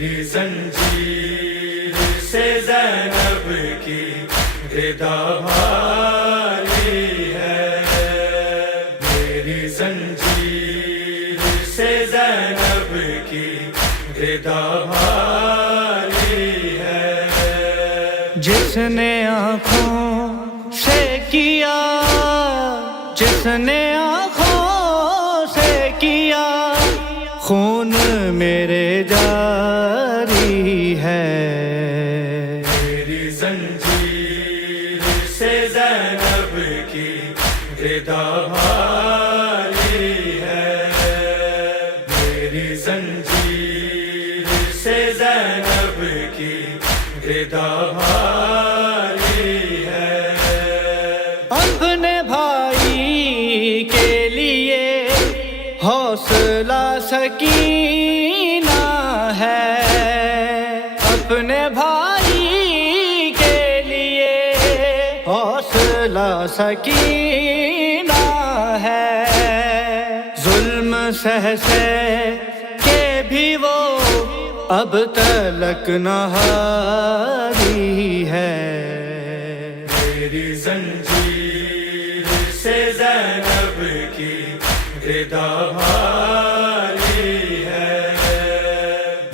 میری زنجیر سے زینب کی ردا بھاری ہے، میری زنجیر سے زینب کی ردا بھاری ہے۔ جس نے آنکھوں سے کیا، جس نے آنکھوں سے کیا، خون میرے جاری ہے۔ میری زنجیر سے زینب کی ردا بھاری ہے، میری زنجیر سے زینب کی ردا بھاری ہے۔ اپنے بھائی کے لیے حوصلہ سکینہ ہے، اپنے بھائی کے لیے حوصلہ سکینہ ہے۔ ظلم سہ کے بھی وہ اب تلک نہ ہاری ہے۔ میری زنجیر سے زینب کی ردا بھاری ہے،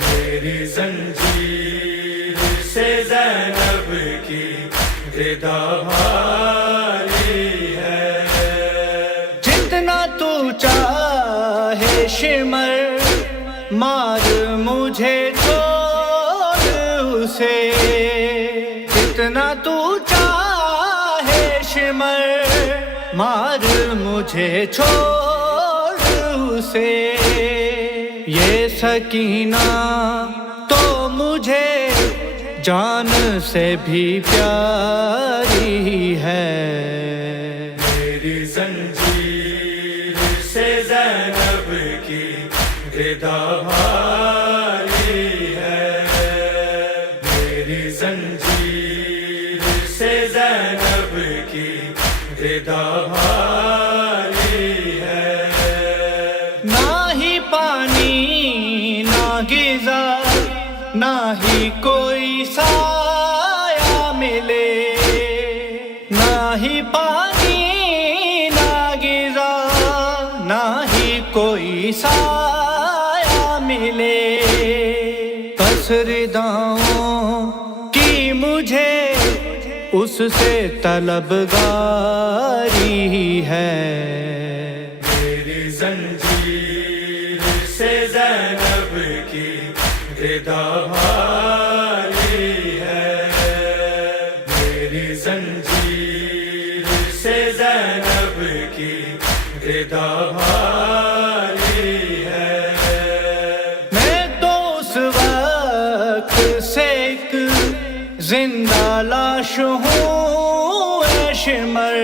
میری زنجیر سے زینب کی ردا بھاری ہے۔ جتنا تو چاہے شمر مار مجھے چھوڑ اسے، جتنا تو چاہے شمر مار مجھے چھوڑ اسے۔ یہ سکینہ تو مجھے جان سے بھی پیاری ہے۔ میری زنجیر سے زینب کی ردا بھاری ہے، میری زنجیر سے زینب کی ردا بھاری ہے۔ نہ ہی پانی نہ غذا نہ ہی کوئی سایہ ملے، نہ ہی پانی نہ غذا نہ ہی کوئی سایہ ملے۔ بس رداؤں کی مجھے اس سے طلبگاری ہے۔ میری زنجیر سے زینب کی ردا بھاری ہے، میری زنجیر سے زینب کی ردا بھاری ہے۔ میں تو اس وقت سے ایک زندہ لاش ہوں اے شمر،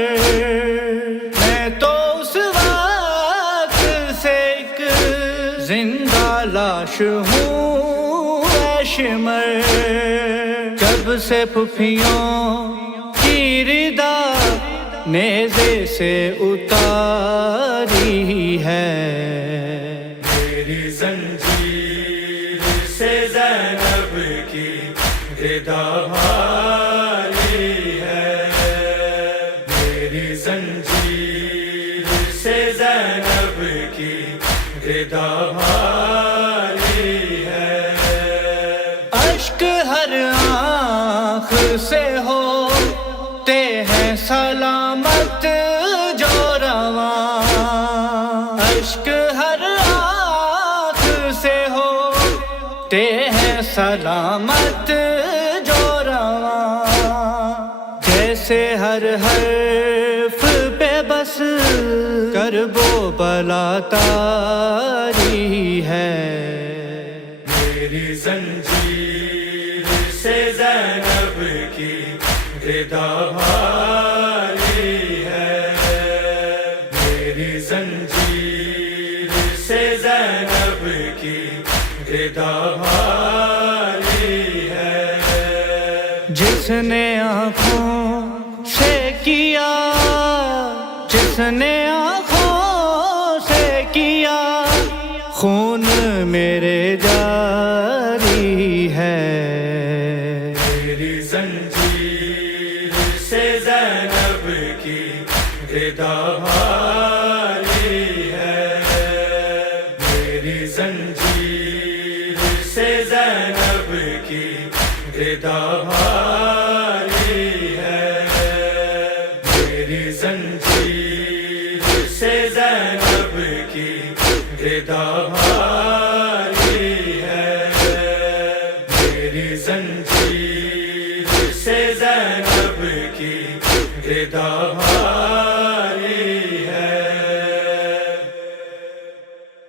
میں تو اس وقت سے ایک زندہ لاش ہوں اے شمر۔ جب سے پھپھیوں کی ردا نیزے سے اتاری ہے۔ میری زنجیر سے زینب کی ردا بھاری ہے، میری زنجیر سے زینب کی ردا بھاری ہے۔ اشک ہر آنکھ سے ہوتے ہیں سلامت جو رواں، اشک ہر آنکھ سے ہوتے ہیں سلامت جو رواں۔ جیسے ہر حرف پہ بس کرب و بلا طاری ہے۔ میری زنجیر سے زینب کی ردا بھاری ہے، میری زنجیر سے زینب کی ردا بھاری ہے۔ جس نے آنکھوں سے کیا، جس نے آنکھوں سے کیا، خون میرے جاری ردا بھاری ہے میری زنجیر سے زینب کی ردا بھاری ہے میری زنجیر سے زینب کی ردا بھاری